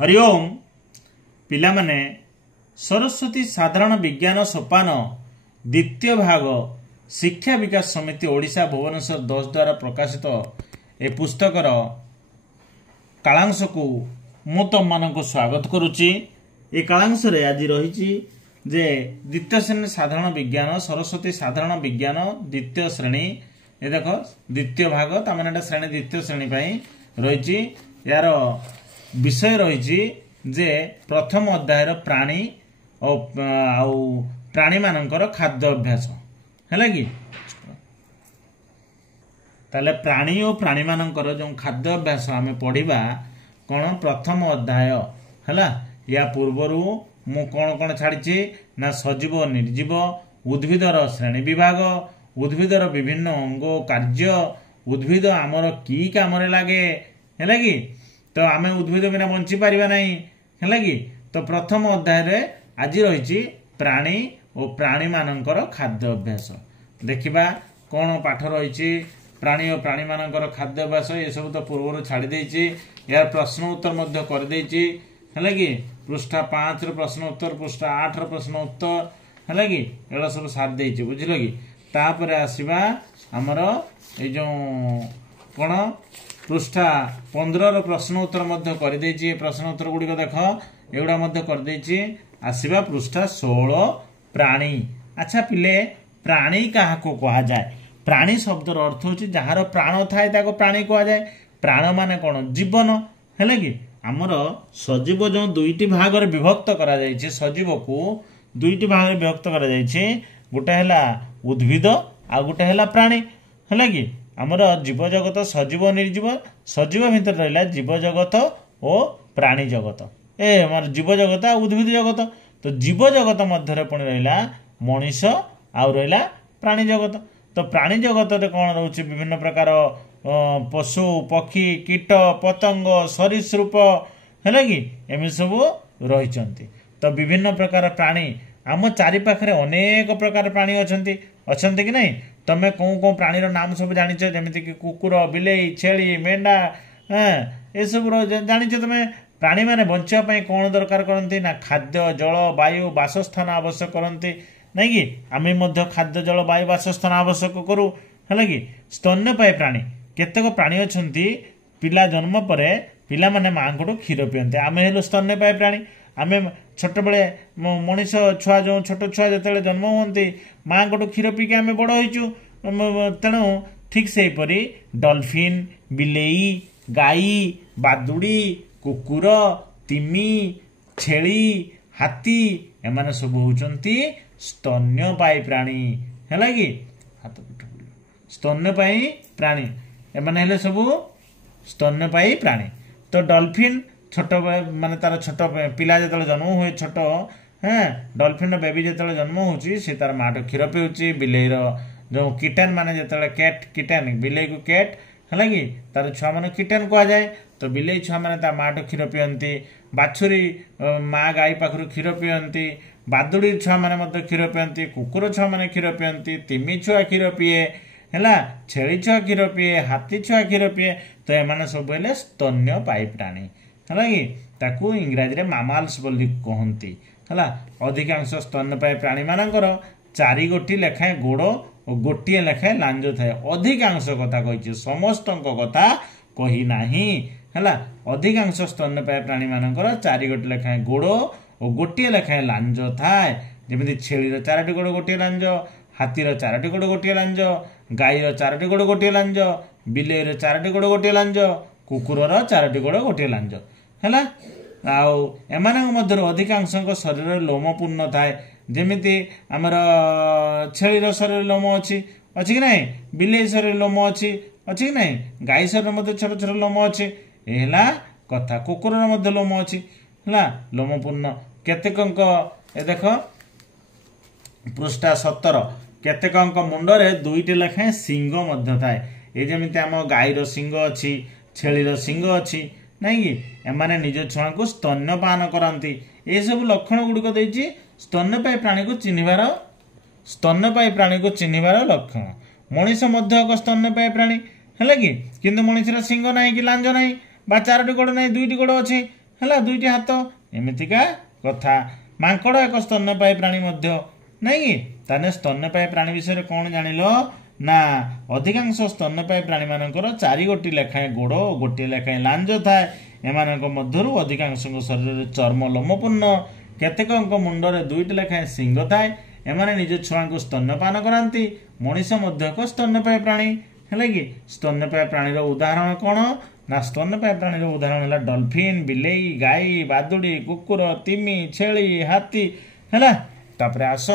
हरिओम पिला माने सरस्वती साधारण विज्ञान सोपान द्वितीय भाग शिक्षा विकास समिति ओडिशा भुवनेश्वर 10 द्वारा प्रकाशित ए पुस्तकर कालांश को मु तुम मान स्वागत करुच्ची। ए कालांश रे आज रही जे द्वितीय श्रेणी साधारण विज्ञान सरस्वती साधारण विज्ञान द्वितीय श्रेणी ये देख द्वितीय भाग तमाने श्रेणी द्वितीय श्रेणी रही यार विषय रही जे प्रथम अध्यायर प्राणी और प्राणी मानकर खाद्य अभ्यास है कि ताले प्राणी और प्राणी मानकर जो खाद्य अभ्यास आम पढ़ा कौन प्रथम अध्याय है या पूर्वर मु कौन कौन छाड़ी ना सजीव निर्जीव उद्भिदर श्रेणी विभाग उद्भिदर विभिन्न अंग कार्य उद्भिद आमर की काम लगे है कि तो आम उद्भिद बिना बंची पारिबा नहीं है कि तो प्रथम अध्याय आज रही प्राणी और प्राणी मानकर खाद्य अभ्यास देखिबा कौन पाठ रही प्राणी और प्राणी मानकर खाद्य अभ्यास ये सब तो पूर्व छाड़ी देछि यार प्रश्न उत्तर कर देछि है कि पृष्ठा 5 प्रश्न उत्तर पृष्ठा 8 प्रश्न उत्तर है कि एड़ा सब सार देछि बुझिलो कि तापर आसीबा हमर ए जो कौन पृष्ठा 15 प्रश्न उत्तर कर देछि प्रश्न उत्तर गुड़ी देख एगुड़ा कर देछि आसीबा पृष्ठा 16 प्राणी। अच्छा पिले प्राणी क्या कहा जाए प्राणी शब्दर अर्थ होछि जहार प्राण थाए ताको प्राणी कहा जाए प्राण माने कौन जीवन है कि आमर सजीव जो दुईटी भाग में विभक्त करा जायछि सजीव को दुईटी भाग में विभक्त करा जायछि गोटे है उद्भिद आ गोटे है प्राणी है कि आमर जीव जगत सजीव निर्जीव सजीव भितर रहा जीव जगत और प्राणी जगत आमर जीव जगत आ उद्भिद जगत तो जीव जगत मध्य पुणी रहा मनीष आउ रहा प्राणी जगत तो प्राणी जगत कौन रोचे विभिन्न प्रकार पशु पक्षी कीट पतंग सरीसृप है कि एम सब रही तो विभिन्न प्रकार प्राणी आम चारिपाखे अनेक प्रकार प्राणी अच्छा कि नहीं तमें कौ कौ प्राणीर नाम सब जानी जमीक कि कुकुर बिलेई छेली मेंढा ये सब जानी तुम्हें प्राणी मैंने बचापी कौन दरकार करती ना खाद्य जल वायु बासस्थान आवश्यक करती नहीं कि आम खाद्य जल वायु बासस्थान आवश्यक करूँ है कि स्तन्यपायी प्राणी केतेक प्राणी अच्छा पिला जन्म पर पिला माने माँ को क्षीर पीते आम हेलु स्तन्यपायी प्राणी आम छोट बड़े मनीष छुआ जो छोट छुआ जो जन्म होती माँ को क्षीर पीके आम बड़ होइचु तेणु ठीक से परी डॉल्फिन बिलेई गाई बादुड़ी कुकुर तिमी छेली हाथी एमाने सब होउचंती स्तन्यपायी प्राणी है कि हाथ पिठ स्तन्यपायी प्राणी एमाने हेले सब स्तन्यपायी प्राणी तो डॉल्फिन छोट माने तार छोट पिला जो जन्म हुए छोट हाँ डॉल्फिन बेबी जो जन्म होची से तार माँ क्षीर पीऊँची बिलेईर जो किटेन माने जो कैट किटेन बिलेई को कैट है कि तार छुआ मान किटेन कह जाए तो बिलेई छुआ मैंने ता माँ क्षीर पीती बाछुरी माँ गाई पाखु क्षीर पीती बादुड़ी छुआ मैंने क्षीर पीती कुकुर छुआ मैंने क्षीर पीती तिमी छुआ क्षीर पीए है छेली छुआ क्षीर पीए हाथी छुआ क्षीर पीए तो एमाने सब हेले स्तन्यपायी प्राणी है कि ताकू इंग्राजी में मामाल्स बोली कहती है अधिकांश स्तन्यपायी प्राणी मानकर 4 गोटी लेखाएं गोड़ और गोटे लेखाएं लांज थाए अधिकांश कथा कही समस्त कथा कही नाही है अधिकांश स्तन्यपायी प्राणी मानकर 4 गोटी लेखाएं गोड़ और गोटे लेखाएं लांज थाए जमी छेलीर 4टी गोड़ गोटे लांज हाथीर 4टी गोड़ गोटे लांज गाईर 4टी गोड़ गोटे लांज बिलेईर 4टी गोड़ गोटे लांज कुकुरर 4टी गोड़ गोटे लांज है आउ अधिकांश शरीर लोम पूर्ण थाए जमीती आमर छेलीर शरीर लोम अच्छी कि नहीं बिलेई शरीर लोम अच्छी कि नहीं गाई शरीर छोट छोट लोम अच्छी है कथा कुकुर लोम अच्छी है लोम पूर्ण केतेक देख पृष्ठा 17 केतेक मुंडरे 2टी लेखाएं सिंग थाए ये जमीती आम गाईर सिंग अच्छी छेलीर सिंग अच्छी नहीं कि एमाने निज छुआ को स्तन्यपान करती ये सब लक्षण गुड़िक देछि स्तन्यपायी प्राणी को चिन्हबार स्तन्यपायी प्राणी को चिन्हबार लक्षण मनीष एक स्तन्यपायी प्राणी है कि किंतु मनीषर सिंग ना कि लांज ना 4टी गोड़ ना 2टी गोड़ अच्छी ହେଲା, ଦୁଇଟି ହାତ, ଏମିତିକା କଥା। ମାଙ୍କଡ଼ ଏକ ସ୍ତନ୍ୟପାୟୀ ପ୍ରାଣୀ ମଧ୍ୟ, ନାଇଁ କି? ତାହେଲେ ସ୍ତନ୍ୟପାୟୀ ପ୍ରାଣୀ ବିଷୟରେ କ'ଣ ଜାଣିଲ ନା ଅଧିକାଂଶ ସ୍ତନ୍ୟପାୟୀ ପ୍ରାଣୀମାନଙ୍କର 4 ଲେଖାଏଁ ଗୋଡ଼ ଓ 1 ଲେଖାଏଁ ଲାଞ୍ଜ ଥାଏ। ଏମାନଙ୍କ ମଧ୍ୟରୁ ଅଧିକାଂଶଙ୍କ ଶରୀରରେ ଚର୍ମ ଲୋମପୂର୍ଣ୍ଣ, କେତେକଙ୍କ ମୁଣ୍ଡରେ 2ଟି ଲେଖାଏଁ ଶିଙ୍ଗ ଥାଏ। ଏମାନେ ନିଜ ଛୁଆଙ୍କୁ ସ୍ତନ୍ୟପାନ କରାନ୍ତି। ମଣିଷ ମଧ୍ୟ ଏକ ସ୍ତନ୍ୟପାୟୀ ପ୍ରାଣୀ, ହେଲା କି? ସ୍ତନ୍ୟପାୟୀ ପ୍ରାଣୀର ଉଦାହରଣ କ'ଣ ନା ସ୍ତନ୍ୟପାୟୀ ପ୍ରାଣୀର ଉଦାହରଣ ହେଲା ଡଲଫିନ୍, ବିଲେଇ, ଗାଈ, ବାଦୁଡ଼ି, କୁକୁର, ତିମି, ଛେଳି, ହାତୀ, ହେଲା। ତାପରେ ଆସ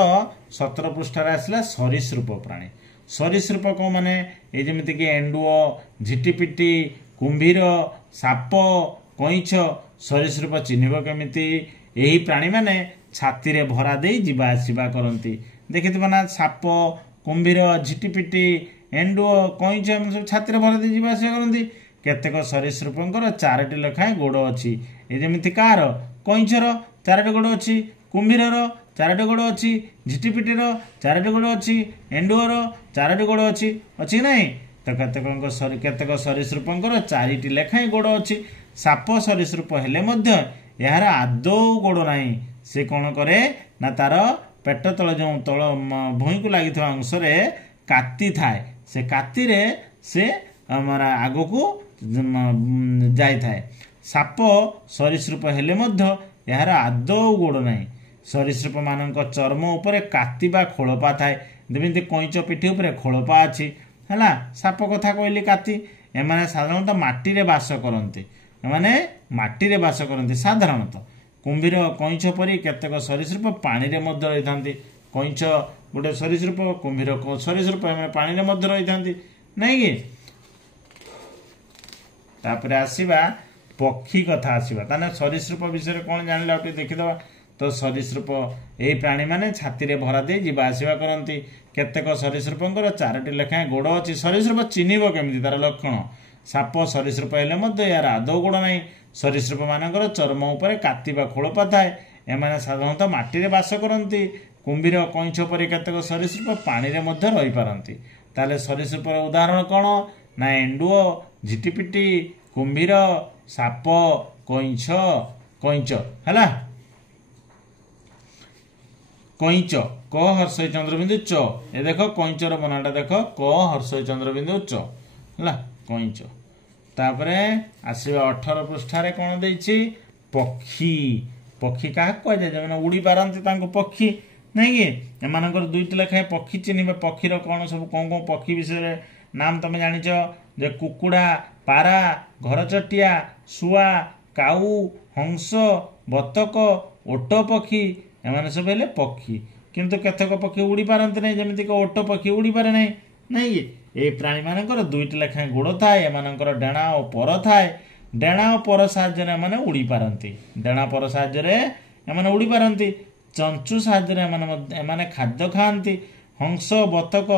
17 ପୃଷ୍ଠାରେ ଆସିଲା ସରୀସୃପ ପ୍ରାଣୀ। ସରୀସୃପ ମାନେ ଏଇ ଯେମିତିକି ଏଣ୍ଡୁଅ, ଝିଟିପିଟି, କୁମ୍ଭୀର, ସାପ, କଇଁଛ। ସରୀସୃପ ଚିହ୍ନିବ କେମିତି? ଏହି ପ୍ରାଣୀମାନେ ଛାତିରେ ଭରା ଦେଇ ଯିବା ଆସିବା କରନ୍ତି। ଦେଖିଥିବ ନା ସାପ, କୁମ୍ଭୀର, ଝିଟିପିଟି, ଏଣ୍ଡୁଅ, କଇଁଛ ଏମାନେ ସବୁ ଛାତିରେ ଭରା ଦେଇ ଯିବା ଆସିବା କରନ୍ତି। କେତେକ ସରୀସୃପଙ୍କର 4ଟି ଲେଖାଏଁ ଗୋଡ଼ ଅଛି। ଏ ଯେମିତି କାହାର? କଇଁଛର 4ଟି ଗୋଡ଼ ଅଛି, କୁମ୍ଭୀରର 4ଟି ଗୋଡ଼ ଅଛି, ଝିଟିପିଟିର 4ଟି ଗୋଡ଼ ଅଛି, ଏଣ୍ଡୁଅର 4ଟି ଗୋଡ଼ ଅଛି, ଅଛି ନାହିଁ? ତ କେତେକ ସରୀସୃପଙ୍କର 4ଟି ଲେଖାଏଁ ଗୋଡ଼ ଅଛି। ସାପ ସରୀସୃପ ହେଲେ ମଧ୍ୟ ଏହାର ଆଦୌ ଗୋଡ଼ ନାହିଁ। ସେ କ'ଣ କରେ ନା ତାର ପେଟ ତଳେ ଯେଉଁ ତଳ ଭୂଇଁକୁ ଲାଗିଥିବା ଅଂଶରେ କାତି ଥାଏ। ସେ କାତିରେ ସେ ଆମର ଆଗକୁ ଯାଇଥାଏ। ସାପ ସରୀସୃପ ହେଲେ ମଧ୍ୟ ଏହାର ଆଦୌ ଗୋଡ଼ ନାହିଁ। ସରୀସୃପ ମାନଙ୍କ ଚର୍ମ ଉପରେ କାତି ବା ଖୋଳପା ଥାଏ। ଯେମିତି କଇଁଛ ପିଠି ଉପରେ ଖୋଳପା ଅଛି, ହେଲା। ସାପ କଥା କହିଲି, କାତି। ଏମାନେ ସାଧାରଣତଃ ମାଟିରେ ବାସ କରନ୍ତି। ସାଧାରଣତଃ କୁମ୍ଭୀର, କଇଁଛ ପରି କେତେକ ସରୀସୃପ ପାଣିରେ ମଧ୍ୟ ରହିଥାନ୍ତି। କଇଁଛ ଗୋଟେ ସରୀସୃପ, କୁମ୍ଭୀର ସରୀସୃପ, ଏମାନେ ପାଣିରେ ମଧ୍ୟ ରହିଥାନ୍ତି, ନାଇଁ କି? ତାପରେ ଆସିବା ପକ୍ଷୀ କଥା ଆସିବା। ତାହେଲେ ସରୀସୃପ ବିଷୟରେ କ'ଣ ଜାଣିଲେ ଆଉ ଟିକେ ଦେଖିଦେବା। ତ ସରୀସୃପ ଏହି ପ୍ରାଣୀମାନେ ଛାତିରେ ଭରା ଦେଇ ଯିବା ଆସିବା କରନ୍ତି। କେତେକ ସରୀସୃପଙ୍କର 4ଟି ଲେଖାଏଁ ଗୋଡ଼ ଅଛି। ସରୀସୃପ ଚିହ୍ନିବ କେମିତି? ତାର ଲକ୍ଷଣ। ସାପ ସରୀସୃପ ହେଲେ ମଧ୍ୟ ଏହାର ଆଦୌ ଗୋଡ଼ ନାହିଁ। ସରୀସୃପ ମାନଙ୍କର ଚର୍ମ ଉପରେ କାତି ବା ଖୋଳପା ଥାଏ। ଏମାନେ ସାଧାରଣତଃ ମାଟିରେ ବାସ କରନ୍ତି। କୁମ୍ଭୀର, କଇଁଛ ପରି କେତେକ ସରୀସୃପ ପାଣିରେ ମଧ୍ୟ ରହିପାରନ୍ତି। ତାହେଲେ ସରୀସୃପର ଉଦାହରଣ କ'ଣ ନା ଏଣ୍ଡୁଅ, ଝିଟିପିଟି, କୁମ୍ଭୀର, ସାପ, କଇଁଛ, ହେଲା। କଇଁଛ କ ହର୍ଷଇ ଚନ୍ଦ୍ରବିନ୍ଦୁ ଚ। ଏ ଦେଖ କଇଁଛର ବନାଟା ଦେଖ, କ ହର୍ଷଇ ଚନ୍ଦ୍ରବିନ୍ଦୁ ଚ, ହେଲା, କଇଁଛ। ତାପରେ ଆସିବା 18 ପୃଷ୍ଠାରେ କ'ଣ ଦେଇଛି? ପକ୍ଷୀ। ପକ୍ଷୀ କାହାକୁ କୁହାଯାଏ? ଯେଉଁମାନେ ଉଡ଼ି ପାରନ୍ତି ତାଙ୍କୁ ପକ୍ଷୀ, ନାଇଁ କି? ଏମାନଙ୍କର 2ଟି ଲେଖାଏଁ ପକ୍ଷୀ ଚିହ୍ନିବେ। ପକ୍ଷୀର କ'ଣ ସବୁ କ'ଣ ପକ୍ଷୀ ବିଷୟରେ ନାମ ତମେ ଜାଣିଛ? ଯେ କୁକୁଡ଼ା, ପାରା, ଘରଚଟିଆ, ଶୁଆ, କାଉ, ହଂସ, ବତକ, ଓଟ ପକ୍ଷୀ, ଏମାନେ ସବୁ ହେଲେ ପକ୍ଷୀ। କିନ୍ତୁ କେତେକ ପକ୍ଷୀ ଉଡ଼ି ପାରନ୍ତି ନାହିଁ, ଯେମିତିକି ଓଟ ପକ୍ଷୀ ଉଡ଼ି ପାରେ ନାହିଁ, ନାଇଁ କି? ଏହି ପ୍ରାଣୀମାନଙ୍କର 2ଟି ଲେଖାଏଁ ଗୋଡ଼ ଥାଏ। ଏମାନଙ୍କର ଡେଣା ଓ ପର ଥାଏ। ଡେଣା ଓ ପର ସାହାଯ୍ୟରେ ଏମାନେ ଉଡ଼ି ପାରନ୍ତି। ଡେଣା ପର ସାହାଯ୍ୟରେ ଏମାନେ ଉଡ଼ି ପାରନ୍ତି। ଚଞ୍ଚୁ ସାହାଯ୍ୟରେ ଏମାନେ ଖାଦ୍ୟ ଖାଆନ୍ତି। ହଂସ, ବତକ,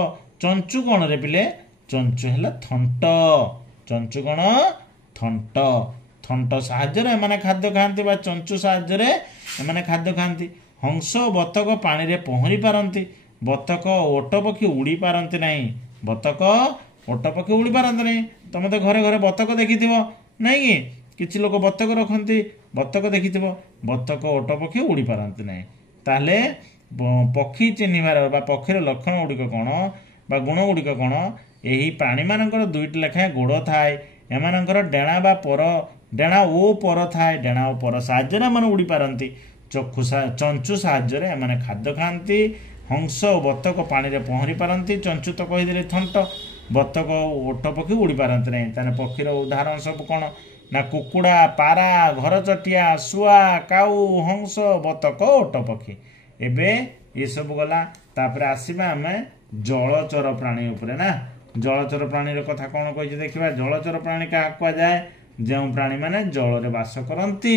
ଚଞ୍ଚୁ କ'ଣରେ ପିଲେ? ଚଞ୍ଚୁ ହେଲା ଥଣ୍ଟ। ଚଞ୍ଚୁ କ'ଣ? ଥଣ୍ଟ। ଥଣ୍ଟ ସାହାଯ୍ୟରେ ଏମାନେ ଖାଦ୍ୟ ଖାଆନ୍ତି ବା ଚଞ୍ଚୁ ସାହାଯ୍ୟରେ ଏମାନେ ଖାଦ୍ୟ ଖାଆନ୍ତି। ହଂସ ଓ ବତକ ପାଣିରେ ପହଁରି ପାରନ୍ତି। ବତକ ଓ ଓଟ ପକ୍ଷୀ ଉଡ଼ି ପାରନ୍ତି ନାହିଁ। ବତକ, ଓଟ ପକ୍ଷୀ ଉଡ଼ି ପାରନ୍ତି ନାହିଁ। ତମେ ତ ଘରେ ଘରେ ବତକ ଦେଖିଥିବ, ନାଇଁ କି? କିଛି ଲୋକ ବତକ ରଖନ୍ତି, ବତକ ଦେଖିଥିବ। ବତକ, ଓଟ ପକ୍ଷୀ ଉଡ଼ି ପାରନ୍ତି ନାହିଁ। ତାହେଲେ ପକ୍ଷୀ ଚିହ୍ନିବାର ବା ପକ୍ଷୀର ଲକ୍ଷଣ ଗୁଡ଼ିକ କ'ଣ ବା ଗୁଣ ଗୁଡ଼ିକ କ'ଣ? ଏହି ପ୍ରାଣୀମାନଙ୍କର 2ଟି ଲେଖାଏଁ ଗୋଡ଼ ଥାଏ। ଏମାନଙ୍କର ଡେଣା ଓ ପର ଥାଏ। ଡେଣା ଓ ପର ସାହାଯ୍ୟରେ ଏମାନେ ଉଡ଼ି ପାରନ୍ତି। ଚଞ୍ଚୁ ସାହାଯ୍ୟରେ ଏମାନେ ଖାଦ୍ୟ ଖାଆନ୍ତି। ହଂସ ଓ ବତକ ପାଣିରେ ପହଁରି ପାରନ୍ତି। ଚଞ୍ଚୁ ତ କହିଦେଲେ ଥଣ୍ଟ। ବତକ ଓ ଓଟ ପକ୍ଷୀ ଉଡ଼ି ପାରନ୍ତି ନାହିଁ। ତାହେଲେ ପକ୍ଷୀର ଉଦାହରଣ ସବୁ କ'ଣ ନା କୁକୁଡ଼ା, ପାରା, ଘରଚଟିଆ, ଶୁଆ, କାଉ, ହଂସ, ବତକ, ଓଟ ପକ୍ଷୀ। ଏବେ ଏସବୁ ଗଲା। ତାପରେ ଆସିବା ଆମେ ଜଳଚର ପ୍ରାଣୀ ଉପରେ ନା। ଜଳଚର ପ୍ରାଣୀର କଥା କ'ଣ କହିଛି ଦେଖିବା। ଜଳଚର ପ୍ରାଣୀ କାହାକୁ କୁହାଯାଏ? ଯେଉଁ ପ୍ରାଣୀମାନେ ଜଳରେ ବାସ କରନ୍ତି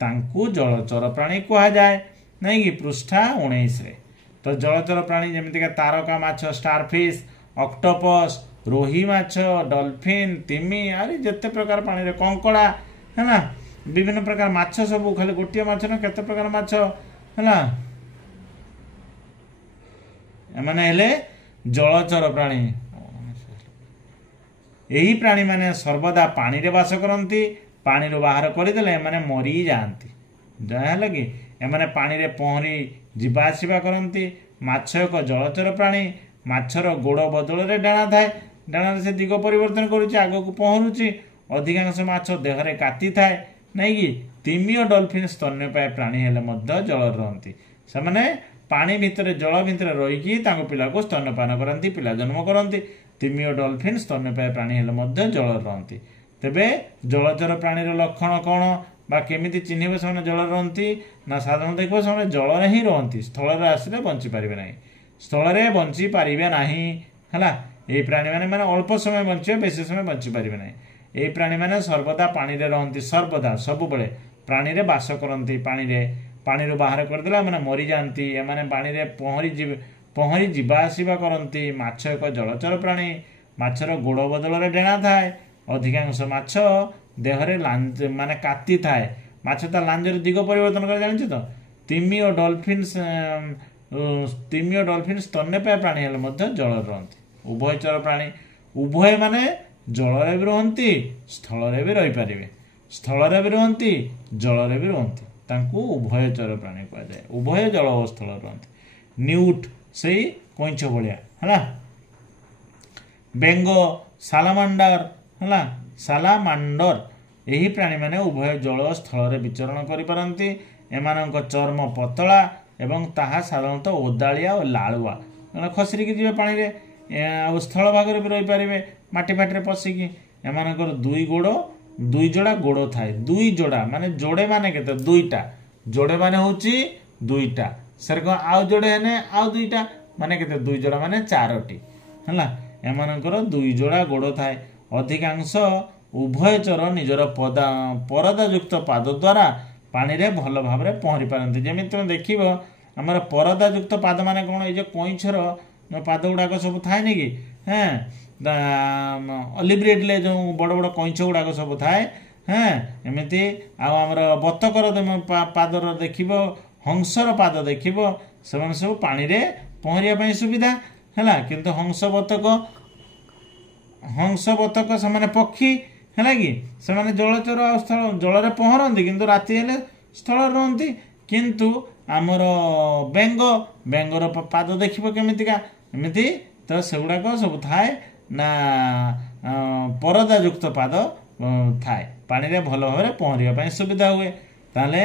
ତାଙ୍କୁ ଜଳଚର ପ୍ରାଣୀ କୁହାଯାଏ, ନାଇଁ କି? ପୃଷ୍ଠା 19ରେ। ତ ଜଳଚର ପ୍ରାଣୀ ଯେମିତିକା ତାରକା ମାଛ, ଷ୍ଟାରଫିସ୍, ଅକ୍ଟୋପସ୍, ରୋହି ମାଛ, ଡଲଫିନ୍, ତିମି, ଆହୁରି ଯେତେ ପ୍ରକାର ପାଣିରେ କଙ୍କଡ଼ା, ହେଲା, ବିଭିନ୍ନ ପ୍ରକାର ମାଛ ସବୁ। ଖାଲି ଗୋଟିଏ ମାଛ ନା, କେତେ ପ୍ରକାର ମାଛ, ହେଲା। ଏମାନେ ହେଲେ ଜଳଚର ପ୍ରାଣୀ। ଏହି ପ୍ରାଣୀମାନେ ସର୍ବଦା ପାଣିରେ ବାସ କରନ୍ତି। पानी बाहर करदेले एमाने मरी जाती है कि एमाने पानी रे पहरी जीवा आसवा करती। माछ एक जलचर प्राणी माछर गोड़ बदल रे डाणा थाए डाणा से दिग परिवर्तन करुच्ची आगक पहरुची अधिकांश माछ देहरे काति थाए नहीं कि तिमी और डॉल्फिन स्तन्यपायी प्राणी हेले मध्य जल रहती से पानी भितर जल भितर रहीकि पिला को स्तन्यपान करती पिला जन्म करती। तिमी और डॉल्फिन स्तन्यपायी प्राणी हेले मध्य जल रहती। तेबे जलचर प्राणीर लक्षण कौन बा केमिति चिन्हिबे से जल रहती ना साधारण देखो से जल ही रहती स्थल आसिले बंची पारिबे नहीं स्थल बंची पारिबे नहीं है। ये प्राणी मैंने अल्प समय बंचे बेसी समय बंची पारिबे नहीं। ये प्राणी मैंने सर्वदा पानी रे रहती सर्वदा सब बेले प्राणी रे बास करती पानी रू बाहर करदेला मैंने मरी जाती एमाने पानी रे पहरी जीवा आसवा करती। माछ एक जलचर प्राणी माछर गोड़ बदल रे डेणा थाए अधिकांश माछ देहरे लांज माने काति थाए माछ ता लांजर दिग परिवर्तन कर जानिछ तो। तिमी और डॉल्फिन स्तन्यपायी प्राणी हेले मध्य जल रहती। उभयचर प्राणी उभय माने जल भी रहती स्थल भी रही पारे स्थल भी रहती जल भी रहती तांकू उभयचर प्राणी कह जाए। उभय जल और स्थल रहती। न्यूट से कईछ भाया है बेंग सालामांडर है सालामांडर यही प्राणी माने उभय जल और स्थल विचरण करिपारंती। एमानक चर्म पतला एवं ताहा साधारणतः ओदालिया और लालुआ खसरिकी जीवे पानी रे स्थल भाग भी रही पारे माटी फाटी पशिकी। एमानकर दुई गोड़ दुई जोड़ा गोड़ थाए दुई जोड़ा माने जोड़े माने केते दुईटा जोड़े माने होची दुईटा सेरक आउ जोड़े हेने आउ दुईटा माने केते दुई जोड़ा माने चारोटी है। एमानकर दुई जोड़ा गोड़ थाए अधिकांश उभयचर निजर परदायुक्त पाद द्वारा पानी रे भल भाव में पहरी पारती। जमी तुम देख आमर परदायुक्त पाद माने कौन ये कईछर पाद गुड़ाक सब थाए नहीं कि अलिब्रेडले जो बड़ बड़ कईछ गुड़ाक सब थाए एमती आमर बतकर पादर देख हंसर पाद देख से सब पानी रे पहरिया सुविधा है किंतु हंस बतक से पक्षी है कि से जलचर स्थल जल पहरती किंतु राति हेले स्थल रहती किंतु आमर बेंग बेंगर पाद देख केमितिका एमती तो सेगुड़ाक सब थाए ना परदायुक्त पाद थाए पानी रे भल भाव में पहरिया सुविधा हुए। ताले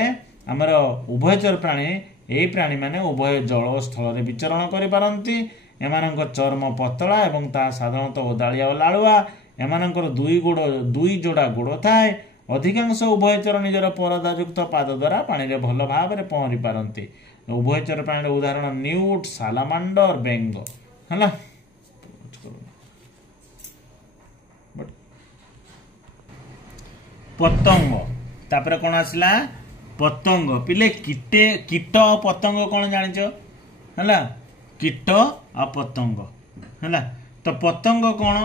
आमर उभयचर प्राणी यही प्राणी माने उभय जल और स्थल विचरण करिपारंती। एमानक चर्म पतला एवं ता साधारणतः ओदालिया और लालुआ एमानकर दुई जोड़ा गोड़ थाए अधिकांश उभयचर निजर परदायुक्त पाद द्वारा पानी रे भल भाव में पहरी पारंती। उभयचर प्राणी उदाहरण न्यूट सालामांडर बेंग है। पतंग तापर कौन आसला पतंग पिले कीटे कीट पतंग कौन जानिच है कीट आ पतंग है। तो पतंग कौन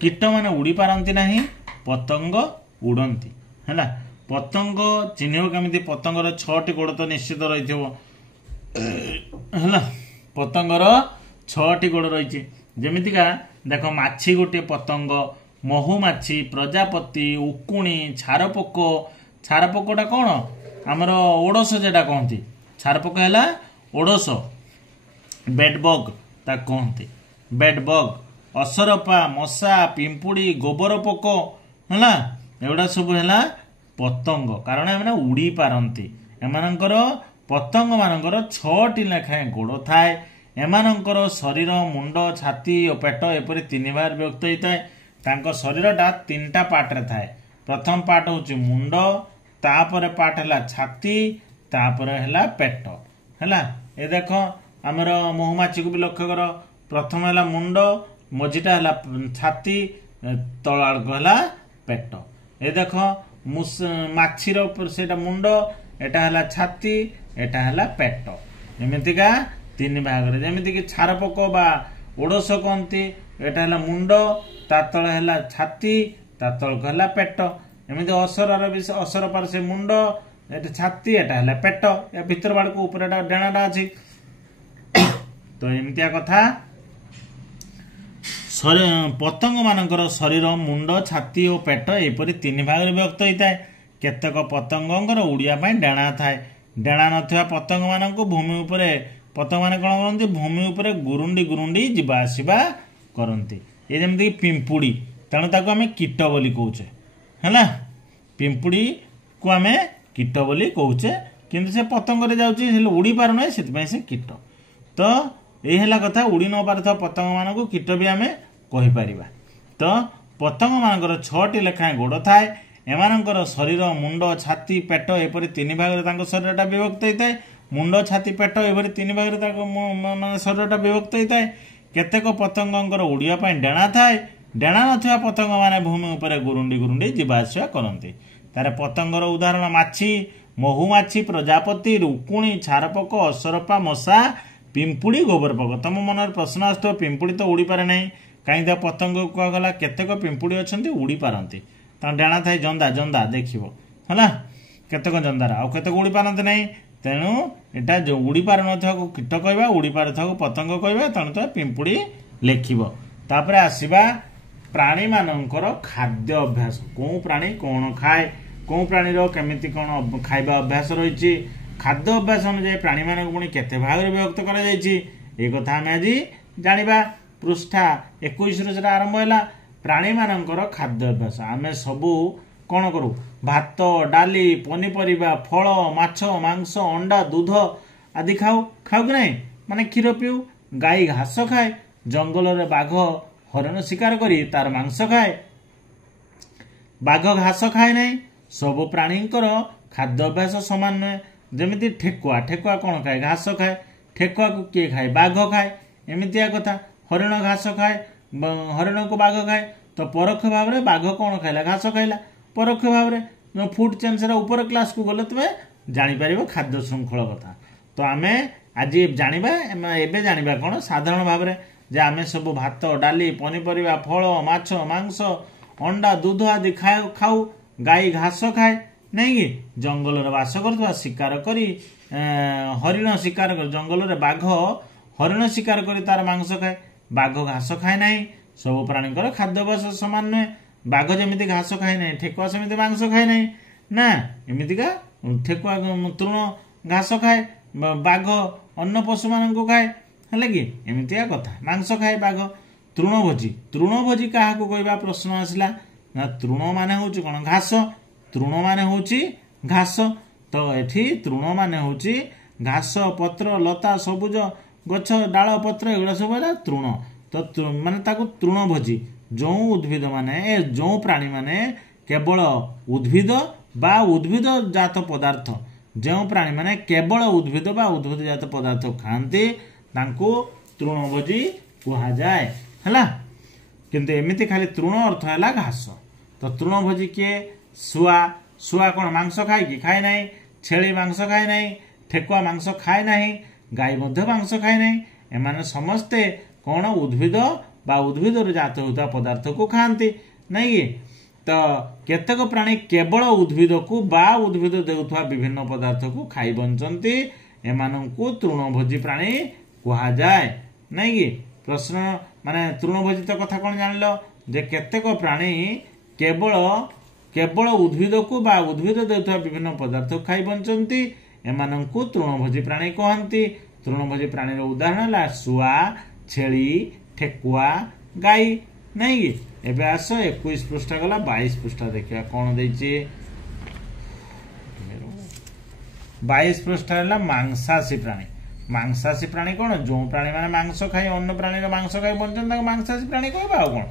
कीट माने उड़ी पारंती नहीं पतंग उड़ती है। पतंग चिन्ह केमिति पतंगर 6टी गोड़ तो निश्चित रही है पतंगर 6टी गोड़ रही जमीतिका देख माछी गोटे पतंग महुमाछी प्रजापति उकुणी छारपोकटा कौन आमर ओडस जेटा कहती छारपोक है ओडस बेडबग ता कहते बेडबग असरपा मशा पिंपुड़ी गोबर पोक है एगुड़ा सब है पतंग कारण एम उड़ी पारती। एमानकर पतंग मानकर 6टी लेखाएं गोड़ थाए एमानकर शरीर मुंड छाती और पेट एपरी 3 भाग विभक्त होता है। तांको शरीरटा 3टा पार्ट रे थाए प्रथम पार्ट होची मुंड तापर पार्ट है छाती तापर है पेट है। ये देख आमर महुमाछी को भी लक्ष्य कर प्रथम है मुंड मझीटा है छाती तलाक है पेट। ये देख माछीर से मुंड एटा है छाती एटा है पेट एमतीका 3 भाग जमीक छारपोक बा ओडस कहती एटा है मुंड ता तल है छाती ता तलक है पेट एमती असर पार से मुंड एटा छाती एटा है पेट या भीतर बाड़ को ऊपर डेणाटा अच्छी तो एमतिया कथा पतंग मानकर शरीर मुंड छाती और पेट एपरी 3 भाग विभक्त होता है। केतेक पतंगंकर उड़िया पाई डेणा थाए डेणा नथिबा पतंग मानक भूमि उपरे पतंग माने कौन करती भूमि उपरे गुरुंडी गुरुंडी जीवा आसिबा करती ये जमी पिंपुड़ी तेणु ताको आम कीट बोली कौचे है पिंपुड़ी को आम कीट बोली कौचे किंतु से पतंग जाऊँगी उड़ी पारना से कीट तो यही कथा उड़ी न पार पतंग मानक कीट भी आम कहीपर तो पतंग मानकर 6टी लेखाएं गोड़ थाए एमानकर शरीर मुंड छाती पेट एपरी 3 भाग शरीरटा विभक्त होता है मुंड छाती पेट एपरी 3 भाग शरीरटा विभक्त होता है केतेक पतंगंकर उड़िया डेणा थाए डेणा नथिबा पतंग माने भूमि उपरे गुरुंडी गुरुंडी जीवा आसिबा करती तार पतंगर उदाहरण माछी महुमाछी प्रजापति रुकुणी छारपक असरपा मशा पिंपुड़ी गोबर पक तुम मन प्रश्न आसो पिंपुड़ी तो उड़ी पारे ना कहीं पतंग कहगला केतेक पिंपुड़ी अच्छा उड़ी पारती डेणा थाए जंदा जंदा देख है केतेक जंदार आउ केतेक उड़ी पारती ना तेणु एटा जो उड़ी पार न कीट कहवा उड़ी पार पतंग कहवा तेणु तो पिंपुड़ी लेखिब तापर आसवा प्राणी मानकर खाद्य अभ्यास कौ प्राणी कौन खाए कौ प्राणीर केमिति कौन खाइबा अभ्यास रही खाद्य अभ्यास अनुसार प्राणी मानक पुणी केते भाग विभक्त करा आम आज जानिबा पृष्ठा 21 आरंभ है प्राणी मानकर खाद्य अभ्यास आम सबू कौन करूँ भात डाली पनीपरिया फल माछ मांस अंडा दूध आदि खाऊ खाऊ कि नहीं माने क्षीर पीऊ गाई घास खाए जंगल रे बाघ हरिण शिकार करी तार मांस खाए बाघ घास खाए नहीं सब प्राणींकर खाद्य अभ्यास सामान नुहे जमी ठेकुआ ठेकुआ कौन खाए घास खाए ठेकुआ को किए खाए बाघ खाए एमतिया कथा हरिण घास खाए हरिण को बाघ खाए तो परोक्ष भाव में बाघ कौन खाइला घास खाइला परोक्ष भाव में फूड चेन से ऊपर क्लास को गले तुम्हें जापर खाद्य श्रृंखल कथा तो आम आज जाना एवं जाना कौन साधारण भाव में जे आम सब भात डाली पनीपरिया फल माछ मांस अंडा दूध आदि खाऊ गाई घास खाए नहीं कि जंगल रे बास कर शिकार करी हरिण शिकार कर जंगल रे बाघ हरिण शिकार करी तार मांस खाए बाघ घास खाए नहीं सब प्राणी खाद्याभ्यास सामान नुहे बाघ जमी घास खाए ना ठेकुआ सेमती मांस खाए ना ना एमतीका ठेकुआ तृण घास खाए बाघ अन्न पशु मान खाए है कि एमतिया कथा मांस खाए बाघ तृणभोजी क्या कहवा प्रश्न आसला ना तृण माने होची कौन घास तृण माने होची घास तो एठी तृण माने होची घास पत्र लता सबुज गछ डाल पत्र एगुड़ा सब है तृण तो माने ताको तृणभोजी जो उद्भिद माने जो प्राणी माने केवल उद्भिद बा उद्भिद जात पदार्थ जो प्राणी माने केवल उद्भिद बा उद्भिद जात पदार्थ खाती तांको तृणभोजी कहा जाए है किंतु एमती खाली तृण अर्थ है घास तो तृणभोजी किए शुआ शुआ कौन मांस खाए कि खाए ना छेली मांस खाए ना ठेकुआ मांस खाए ना गाई मांस खाए ना एमाने समस्ते कौन उद्भिद बा उद्भिद जात होता पदार्थ को खाती नहीं तो केतेक प्राणी केवल उद्भिद को बा उद्भिद देउथवा विभिन्न पदार्थ को खाई बंचती एमानंकु तृणभोजी प्राणी कहा जाए नहीं कि प्रश्न माने तृणभोजी तो कथा कौन जान जे केतेक प्राणी केवल केवल उद्भिद को बा उद्भिद देउथवा विभिन्न पदार्थ खाई बंचती एमानंकु तृणभोजी प्राणी कहती तृणभोजी प्राणी उदाहरण है शुआ छेली ठेकुआ गाई नहीं कि एबे आस 21 पृष्ठा गला 22 पृष्ठा देखिया कौन देछि 22 पृष्ठा है मांसाशी प्राणी कौन जो प्राणी माने मांस खाई अन्य प्राणी मांस खाई बंचन मांसाशी प्राणी कहबा आ कौन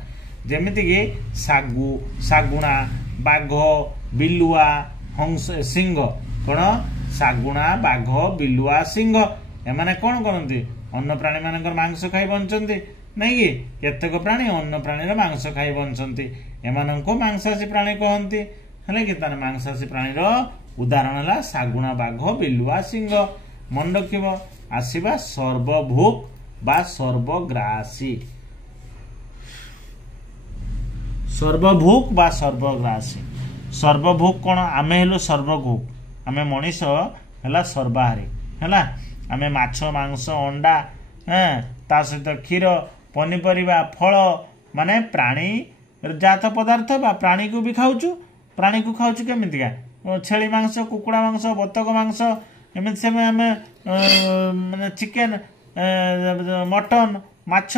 जेमिति कि सागु सागुणा बाघ बिलुआ हंस सिंह कौन सागुणा बाघ बिलुआ सिंह एमाने कौन करती अन्य प्राणी मानकर मांस खाई बंचती नहीं कि केतेक प्राणी अन्य प्राणी मांस खाई बंचती एमानंको मांसाशी प्राणी कहती है कि तार मांसाशी प्राणीर उदाहरण है सागुणा बाघ बिलुआ सिंह मन रखिब आसवा सर्वभोग बा सर्वग्रासी सर्वभोग बा सर्वग्रासी सर्वभोग कौन आमे हेलो सर्वभोग आमे मनीष है सर्वाहारी है आमे माछ मांस अंडा ता सहित क्षीर पनीपरिया फल माने प्राणी जात पदार्थ बा प्राणी को भी खाऊचु प्राणी को खाऊचु केमितिका ଛେଳି ମାଂସ, କୁକୁଡ଼ା ମାଂସ, ବତକ ମାଂସ, ଏମିତି ସେମିତି ଆମେ ମାନେ ଚିକେନ, ମଟନ, ମାଛ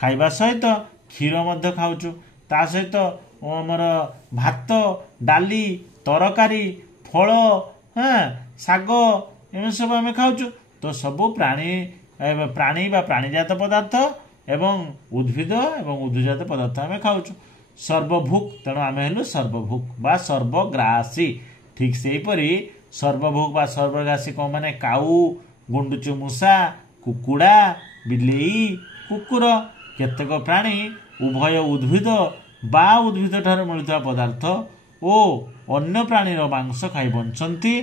ଖାଇବା ସହିତ କ୍ଷୀର ମଧ୍ୟ ଖାଉଛୁ। ତା ସହିତ ଆମର ଭାତ, ଡାଲି, ତରକାରୀ, ଫଳ, ଶାଗ ଏମିତି ସବୁ ଆମେ ଖାଉଛୁ। ତ ସବୁ ପ୍ରାଣୀ ବା ପ୍ରାଣୀଜାତ ପଦାର୍ଥ ଏବଂ ଉଦ୍ଭିଦ ଏବଂ ଉଦ୍ଭିଦଜାତ ପଦାର୍ଥ ଆମେ ଖାଉଛୁ। ସର୍ବଭୁକ୍, ତେଣୁ ଆମେ ହେଲୁ ସର୍ବଭୁକ୍ ବା ସର୍ବଗ୍ରାସୀ। ଠିକ୍ ସେହିପରି ସର୍ବଭୁକ୍ ବା ସର୍ବଗ୍ରାସୀ କ'ଣ ମାନେ କାଉ, ଗୁଣ୍ଡୁଚି ମୂଷା, କୁକୁଡ଼ା, ବିଲେଇ, କୁକୁର କେତେକ ପ୍ରାଣୀ ଉଭୟ ଉଦ୍ଭିଦ ବା ଉଦ୍ଭିଦ ଠାରୁ ମିଳୁଥିବା ପଦାର୍ଥ ଓ ଅନ୍ୟ ପ୍ରାଣୀର ମାଂସ ଖାଇ ବଞ୍ଚନ୍ତି।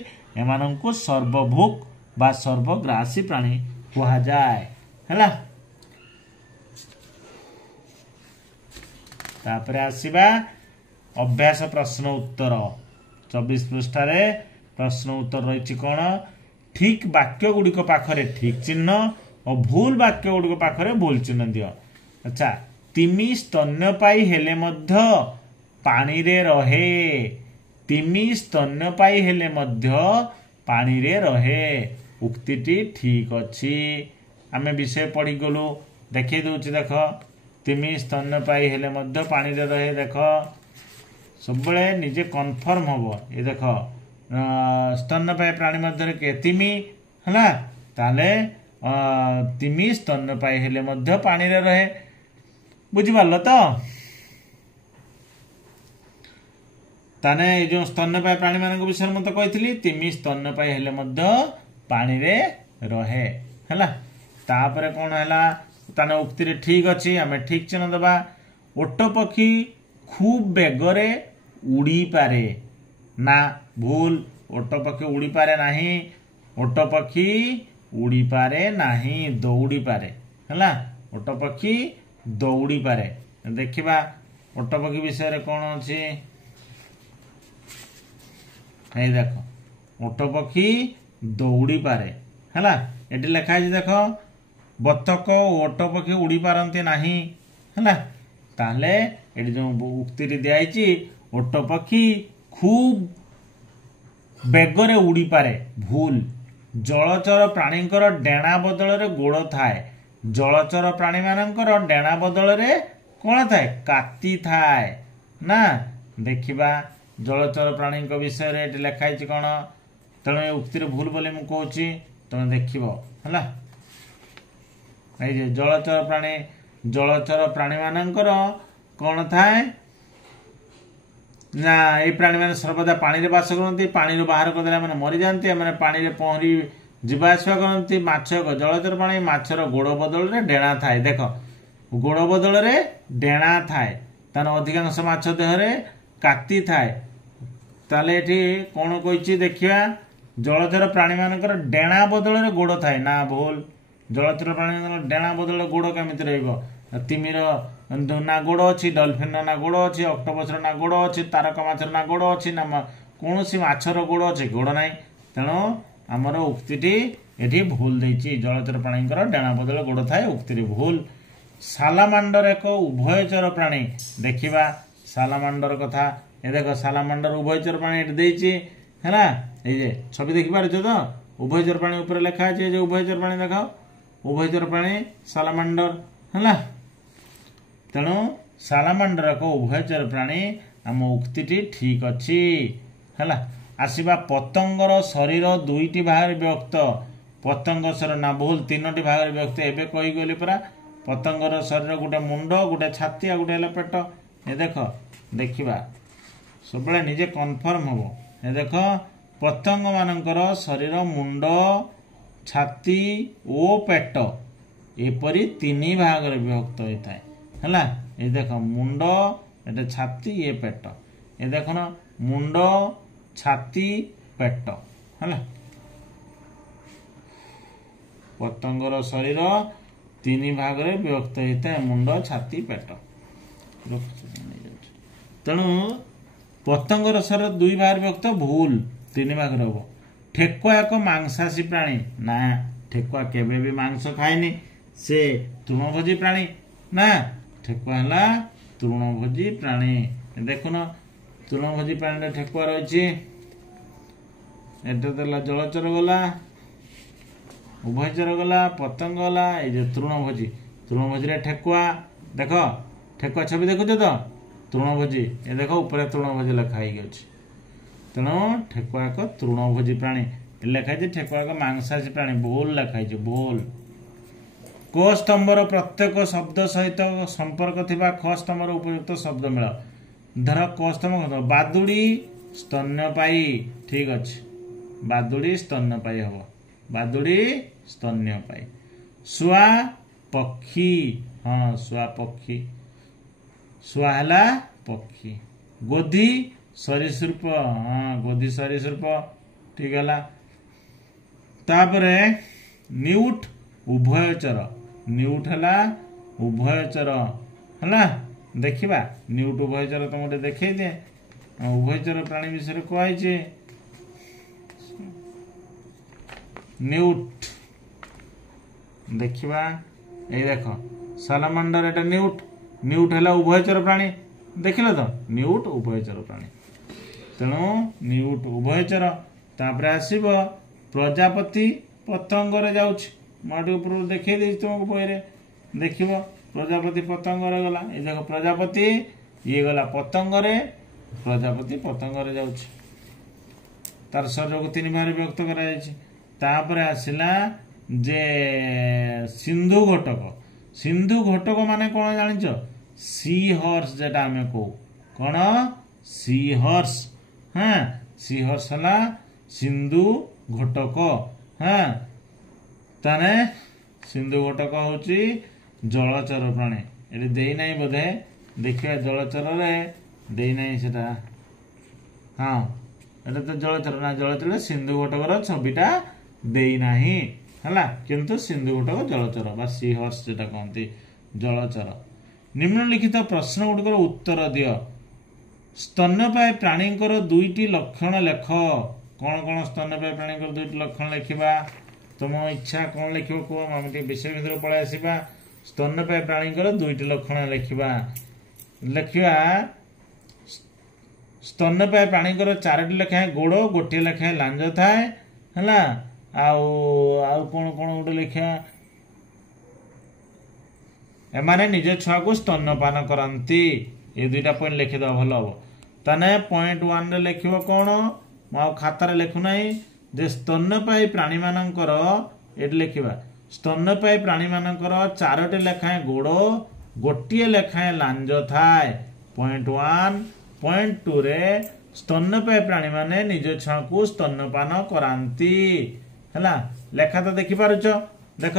ଏମାନଙ୍କୁ ସର୍ବଭୁକ୍ ବା ସର୍ବଗ୍ରାସୀ ପ୍ରାଣୀ କୁହାଯାଏ। ହେଲା, ତାପରେ ଆସିବା ଅଭ୍ୟାସ ପ୍ରଶ୍ନ ଉତ୍ତର। 24 ପୃଷ୍ଠାରେ ପ୍ରଶ୍ନ ଉତ୍ତର ରହିଛି କ'ଣ? ଠିକ୍ ବାକ୍ୟ ଗୁଡ଼ିକ ପାଖରେ ଠିକ୍ ଚିହ୍ନ ଓ ଭୁଲ ବାକ୍ୟ ଗୁଡ଼ିକ ପାଖରେ ଭୁଲ ଚିହ୍ନ ଦିଅ। ଆଚ୍ଛା, ତିମି ସ୍ତନ୍ୟପାୟୀ ହେଲେ ମଧ୍ୟ ପାଣିରେ ରହେ। ତିମି ସ୍ତନ୍ୟପାୟୀ ହେଲେ ମଧ୍ୟ ପାଣିରେ ରହେ। ଉକ୍ତିଟି ଠିକ୍ ଅଛି। ଆମେ ବିଷୟ ପଢ଼ିଗଲୁ, ଦେଖେଇ ଦେଉଛି ଦେଖ। ତିମି ସ୍ତନ୍ୟପାୟୀ ହେଲେ ମଧ୍ୟ ପାଣିରେ ରହେ। ଦେଖ, ସବୁବେଳେ ନିଜେ କନଫର୍ମ ହବ। ଏ ଦେଖ, ସ୍ତନ୍ୟପାୟୀ ପ୍ରାଣୀ ମଧ୍ୟରେ କିଏ? ତିମି। ହେଲା, ତାହେଲେ ତିମି ସ୍ତନ୍ୟପାୟୀ ହେଲେ ମଧ୍ୟ ପାଣିରେ ରହେ। ବୁଝିପାରିଲ ତ? ତାହେଲେ ଏଇ ଯେଉଁ ସ୍ତନ୍ୟପାୟୀ ପ୍ରାଣୀମାନଙ୍କ ବିଷୟରେ ମୁଁ ତ କହିଥିଲି, ତିମି ସ୍ତନ୍ୟପାୟୀ ହେଲେ ମଧ୍ୟ ପାଣିରେ ରହେ। ହେଲା, ତାପରେ କ'ଣ ହେଲା? ତାହେଲେ ଉକ୍ତିରେ ଠିକ୍ ଅଛି, ଆମେ ଠିକ୍ ଚିହ୍ନ ଦେବା। ଓଟ ପକ୍ଷୀ ଖୁବ୍ ବେଗରେ ଉଡ଼ିପାରେ। ନା, ଭୁଲ। ଓଟ ପକ୍ଷୀ ଉଡ଼ିପାରେ ନାହିଁ। ଓଟ ପକ୍ଷୀ ଉଡ଼ିପାରେ ନାହିଁ, ଦୌଡ଼ିପାରେ। ହେଲା, ଓଟ ପକ୍ଷୀ ଦୌଡ଼ିପାରେ। ଦେଖିବା ଓଟ ପକ୍ଷୀ ବିଷୟରେ କ'ଣ ଅଛି। ଏଇ ଦେଖ, ଓଟ ପକ୍ଷୀ ଦୌଡ଼ିପାରେ। ହେଲା, ଏଠି ଲେଖା ହେଇଛି ଦେଖ, ବତକ ଓ ଓଟ ପକ୍ଷୀ ଉଡ଼ି ପାରନ୍ତି ନାହିଁ। ହେଲା, ତାହେଲେ ଏଠି ଯେଉଁ ଉକ୍ତିଟି ଦିଆହେଇଛି, ଓଟ ପକ୍ଷୀ ଖୁବ୍ ବେଗରେ ଉଡ଼ିପାରେ, ଭୁଲ। ଜଳଚର ପ୍ରାଣୀଙ୍କର ଡେଣା ବଦଳରେ ଗୋଡ଼ ଥାଏ। ଜଳଚର ପ୍ରାଣୀମାନଙ୍କର ଡେଣା ବଦଳରେ କ'ଣ ଥାଏ? କାତି ଥାଏ। ନା, ଦେଖିବା ଜଳଚର ପ୍ରାଣୀଙ୍କ ବିଷୟରେ ଏଠି ଲେଖା ହେଇଛି କ'ଣ? ତେଣୁ ଏ ଉକ୍ତିରେ ଭୁଲ ବୋଲି ମୁଁ କହୁଛି, ତମେ ଦେଖିବ। ହେଲା, এই যে ଜଳଚର ପ୍ରାଣୀମାନଙ୍କର କ'ଣ ଥାଏ ନା, ଏଇ ପ୍ରାଣୀମାନେ ସର୍ବଦା ପାଣିରେ ବାସ କରନ୍ତି। ପାଣିରୁ ବାହାର କରିଦେଲେ ଏମାନେ ମରିଯାଆନ୍ତି। ଏମାନେ ପାଣିରେ ପହଁରି ଯିବା ଆସିବା କରନ୍ତି। ମାଛ ଏକ ଜଳଚର ପ୍ରାଣୀ। ମାଛର ଗୋଡ଼ ବଦଳରେ ଡେଣା ଥାଏ। ଦେଖ, ଗୋଡ଼ ବଦଳରେ ଡେଣା ଥାଏ। ତାର ଅଧିକାଂଶ ମାଛ ଦେହରେ କାତି ଥାଏ। ତାହେଲେ ଏଠି କ'ଣ କହିଛି ଦେଖିବା? ଜଳଚର ପ୍ରାଣୀମାନଙ୍କର ଡେଣା ବଦଳରେ ଗୋଡ଼ ଥାଏ। ନା, ଭୁଲ। ଜଳଚର ପ୍ରାଣୀଙ୍କର ଡେଣା ବଦଳରେ ଗୋଡ଼ କେମିତି ରହିବ? ତିମିର ନା ଗୋଡ଼ ଅଛି, ଡଲଫିନ୍ର ନା ଗୋଡ଼ ଅଛି, ଅକ୍ଟୋପସର ନା ଗୋଡ଼ ଅଛି, ତାରକା ମାଛର ନା ଗୋଡ଼ ଅଛି, ନା କୌଣସି ମାଛର ଗୋଡ଼ ଅଛି? ଗୋଡ଼ ନାହିଁ। ତେଣୁ ଆମର ଉକ୍ତିଟି ଏଠି ଭୁଲ ଦେଇଛି। ଜଳଚର ପ୍ରାଣୀଙ୍କର ଡେଣା ବଦଳରେ ଗୋଡ଼ ଥାଏ, ଉକ୍ତିରେ ଭୁଲ। ସାଲାମାଣ୍ଡର ଏକ ଉଭୟଚର ପ୍ରାଣୀ। ଦେଖିବା ସାଲାମାଣ୍ଡର କଥା। ଏ ଦେଖ, ସାଲାମାଣ୍ଡର ଉଭୟଚର ପ୍ରାଣୀ ଏଠି ଦେଇଛି। ହେଲା, এই যে ছবি দেখিপারছ তো, উভয়চর প্রাণী উপরে লেখা আছে। এই যে উভয়চর প্রাণী দেখাও, উভয়চর প্রাণী সালামান্ডর। হ্যাঁ, তেণু সালামান্ডর এক উভয়চর প্রাণী। আম উক্তিটি ঠিক ଅଛି। ହେଲା, ଆସିବା ପତଙ୍ଗର ଶରୀର ଦୁଇଟି ଭାଗରେ ବିଭକ୍ତ। ପତଙ୍ଗ ଶରୀର ନା, ଭୁଲ, ତିନୋଟି ଭାଗରେ ବିଭକ୍ତ। ଏବେ କହିଗଲି ପରା, ପତଙ୍ଗର ଶରୀର ଗୋଟେ ମୁଣ୍ଡ, ଗୋଟେ ଛାତି, ଆଉ ଗୋଟେ ହେଲା ପେଟ। ଏ ଦେଖ, ଦେଖିବା ସବୁବେଳେ ନିଜେ କନଫର୍ମ ହବ। ଏ ଦେଖ, ପତଙ୍ଗ ମାନଙ୍କର ଶରୀର ମୁଣ୍ଡ, ଛାତି ଓ ପେଟ ଏପରି ତିନି ଭାଗରେ ବିଭକ୍ତ ହୋଇଥାଏ। ହେଲା, ଏ ଦେଖ, ମୁଣ୍ଡ, ଏଟା ଛାତି, ଏ ପେଟ। ଏ ଦେଖୁନ, ମୁଣ୍ଡ, ଛାତି, ପେଟ। ହେଲା, ପତଙ୍ଗର ଶରୀର ତିନି ଭାଗରେ ବିଭକ୍ତ ହୋଇଥାଏ, ମୁଣ୍ଡ, ଛାତି, ପେଟ। ତେଣୁ ପତଙ୍ଗର ଶରୀର ଦୁଇ ଭାଗରେ ବିଭକ୍ତ, ଭୁଲ, ତିନି ଭାଗରେ ହବ। ଠେକୁଆ ଏକ ମାଂସାଶୀ ପ୍ରାଣୀ। ନା, ଠେକୁଆ କେବେ ବି ମାଂସ ଖାଏନି, ସେ ତୃଣଭୋଜୀ ପ୍ରାଣୀ। ନା, ଠେକୁଆ ହେଲା ତୃଣଭୋଜୀ ପ୍ରାଣୀ। ଦେଖୁନ, ତୃଣଭୋଜୀ ପ୍ରାଣୀରେ ଠେକୁଆ ରହିଛି। ଏଟା ଦେଲା ଜଳଚର ଗଲା, ଉଭୟଚର ଗଲା, ପତଙ୍ଗ ଗଲା। ଏଇ ଯେ ତୃଣଭୋଜୀ, ତୃଣଭୋଜୀରେ ଠେକୁଆ, ଦେଖ ଠେକୁଆ ଛବି ଦେଖୁଛ ତ, ତୃଣଭୋଜୀ ଏ ଦେଖ ଉପରେ ତୃଣଭୋଜୀ ଲେଖା ହେଇକି ଅଛି। ତେଣୁ ଠେକୁଆ ଏକ ତୃଣଭୋଜୀ ପ୍ରାଣୀ। ଲେଖା ହେଇଛି ଠେକୁଆ ଏକ ମାଂସାଶୀ ପ୍ରାଣୀ, ଭୁଲ ଲେଖା ହେଇଛି, ଭୁଲ। କ ସ୍ତମ୍ଭର ପ୍ରତ୍ୟେକ ଶବ୍ଦ ସହିତ ସମ୍ପର୍କ ଥିବା ଖ ସ୍ତମ୍ଭର ଉପଯୁକ୍ତ ଶବ୍ଦ ମିଳ। ଧର କ ସ୍ତମ୍ଭ ବାଦୁଡ଼ି ସ୍ତନ୍ୟପାୟୀ, ଠିକ ଅଛି, ବାଦୁଡ଼ି ସ୍ତନ୍ୟପାୟୀ ହବ, ବାଦୁଡ଼ି ସ୍ତନ୍ୟପାୟୀ। ଶୁଆ ପକ୍ଷୀ, ହଁ ଶୁଆ ପକ୍ଷୀ, ଶୁଆ ହେଲା ପକ୍ଷୀ। ଗୋଧି ସରୀସୃପ, ହଁ ଗୋଧି ସରୀସୃପ, ଠିକ ହେଲା। ତାପରେ ନିଉଟ ଉଭୟଚର, ନିଉଟ ହେଲା ଉଭୟଚର ହେଲା। ଦେଖିବା ନିଉଟ ଉଭୟଚର ତମକୁ ଗୋଟେ ଦେଖେଇ ଦିଏ। ଉଭୟଚର ପ୍ରାଣୀ ବିଷୟରେ କୁହାଯାଇଛି। ନିଉଟ ଦେଖିବା, ଏଇ ଦେଖ ସାଲାମାଣ୍ଡର, ଏଟା ନିଉଟ, ନିଉଟ ହେଲା ଉଭୟଚର ପ୍ରାଣୀ, ଦେଖିଲ ତ, ନିଉଟ ଉଭୟଚର ପ୍ରାଣୀ। ତେଣୁ ନିଉଟ ଉଭୟଚର। ତାପରେ ଆସିବ ପ୍ରଜାପତି ପତଙ୍ଗରେ ଯାଉଛି। ମୁଁ ଟିକେ ଉପରକୁ ଦେଖେଇ ଦେଇଛି ତୁମକୁ ବହିରେ, ଦେଖିବ ପ୍ରଜାପତି ପତଙ୍ଗରେ ଗଲା। ଏଇ ଦେଖ ପ୍ରଜାପତି, ଇଏ ଗଲା ପତଙ୍ଗରେ, ପ୍ରଜାପତି ପତଙ୍ଗରେ ଯାଉଛି। ତାର ଶରୀରକୁ 3 ଭାଗରେ ବିଭକ୍ତ କରାଯାଇଛି। ତାପରେ ଆସିଲା ଯେ ସିନ୍ଧୁ ଘୋଟକ। ସିନ୍ଧୁ ଘୋଟକ ମାନେ କଣ ଜାଣିଛ? ସି ହର୍ସ, যেটা ଆମେ କହୁ, କଣ ସି ହର୍ସ। হ্যাঁ, ସି ହର୍ସ ହେଲା ସିନ୍ଧୁ ଘୋଟକ। হ্যাঁ, ତାନେ ସିନ୍ଧୁ ଘୋଟକ ହଉଛି ଜଳଚର ପ୍ରାଣୀ। ଏଠି ଦେଇନାହିଁ ବୋଧେ, ଦେଖିବା ଜଳଚରରେ ଦେଇନାହିଁ ସେଟା। ହଁ ଏଟା ତ ଜଳଚର ନା, ଜଳଚର ସିନ୍ଧୁ ଘୋଟକର ଛବିଟା ଦେଇନାହିଁ ହେଲା। କିନ୍ତୁ ସିନ୍ଧୁ ଘୋଟକ ଜଳଚର ବା ସି ହର୍ସ যেটা କହନ୍ତି, ଜଳଚର। ନିମ୍ନଲିଖିତ ପ୍ରଶ୍ନ ଗୁଡ଼ିକର ଉତ୍ତର ଦିଅ। ସ୍ତନ୍ୟପାୟୀ ପ୍ରାଣୀଙ୍କର 2ଟି ଲକ୍ଷଣ ଲେଖ। କଣ କଣ ସ୍ତନ୍ୟପାୟୀ ପ୍ରାଣୀଙ୍କର 2ଟି ଲକ୍ଷଣ ଲେଖିବା? ତୁମ ଇଚ୍ଛା କଣ ଲେଖିବ କୁହ, ଆମେ ଟିକେ ବିଷୟ ଭିତରକୁ ପଳେଇ ଆସିବା। ସ୍ତନ୍ୟପାୟୀ ପ୍ରାଣୀଙ୍କର 2ଟି ଲକ୍ଷଣ ଲେଖିବା। ଲେଖିବା ସ୍ତନ୍ୟପାୟୀ ପ୍ରାଣୀଙ୍କର 4ଟି ଲେଖାଏଁ ଗୋଡ଼, ଗୋଟିଏ ଲେଖାଏଁ ଲାଞ୍ଜ ଥାଏ ହେଲା। ଆଉ କଣ କଣ ଗୋଟେ ଲେଖିବା, ଏମାନେ ନିଜ ଛୁଆକୁ ସ୍ତନ୍ୟପାନ କରନ୍ତି। ଏ 2ଟା ପଏଣ୍ଟ ଲେଖିଦେବା, ଭଲ ହବ। ତାହେଲେ ପଏଣ୍ଟ 1 ରେ ଲେଖିବ କଣ, ମୁଁ ଆଉ ଖାତାରେ ଲେଖୁନାହିଁ, ଯେ ସ୍ତନ୍ୟପାୟୀ ପ୍ରାଣୀମାନଙ୍କର, ଏଠି ଲେଖିବା ସ୍ତନ୍ୟପାୟୀ ପ୍ରାଣୀମାନଙ୍କର 4ଟି ଲେଖାଏଁ ଗୋଡ଼, ଗୋଟିଏ ଲେଖାଏଁ ଲାଞ୍ଜ ଥାଏ। ପଏଣ୍ଟ 1। ପଏଣ୍ଟ 2 ରେ ସ୍ତନ୍ୟପାୟୀ ପ୍ରାଣୀମାନେ ନିଜ ଛୁଆକୁ ସ୍ତନ୍ୟପାନ କରାନ୍ତି ହେଲା। ଲେଖା ତ ଦେଖିପାରୁଛ, ଦେଖ।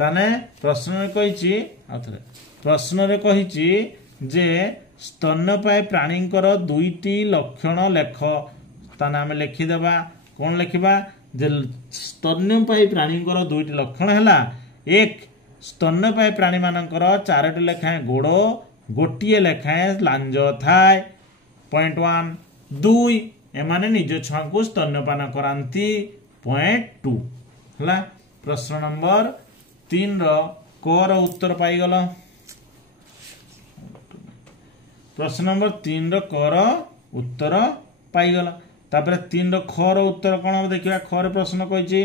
ତାନେ ପ୍ରଶ୍ନରେ କହିଛି, ଆଉ ଥରେ ପ୍ରଶ୍ନରେ କହିଛି ଯେ ସ୍ତନ୍ୟପାୟୀ ପ୍ରାଣୀଙ୍କର 2ଟି ଲକ୍ଷଣ ଲେଖ। ତାନେ ଆମେ ଲେଖିଦେବା, କଣ ଲେଖିବା, ଯେ ସ୍ତନ୍ୟପାୟୀ ପ୍ରାଣୀଙ୍କର 2ଟି ଲକ୍ଷଣ ହେଲା, 1 ସ୍ତନ୍ୟପାୟୀ ପ୍ରାଣୀମାନଙ୍କର 4ଟି ଲେଖାଏଁ ଗୋଡ଼, ଗୋଟିଏ ଲେଖାଏଁ ଲାଞ୍ଜ ଥାଏ। ପଏଣ୍ଟ 1। 2 ଏମାନେ ନିଜ ଛୁଆଙ୍କୁ ସ୍ତନ୍ୟପାନ କରାନ୍ତି। ପଏଣ୍ଟ 2 ହେଲା। ପ୍ରଶ୍ନ ନମ୍ବର 3 ର କ ର ଉତ୍ତର ପାଇଗଲ। ପ୍ରଶ୍ନ ନମ୍ବର 3 ର କ ର ଉତ୍ତର ପାଇଗଲ। ତାପରେ 3 ର ଖ ର ଉତ୍ତର କଣ ହବ ଦେଖିବା। ଖ ରେ ପ୍ରଶ୍ନ କହିଛି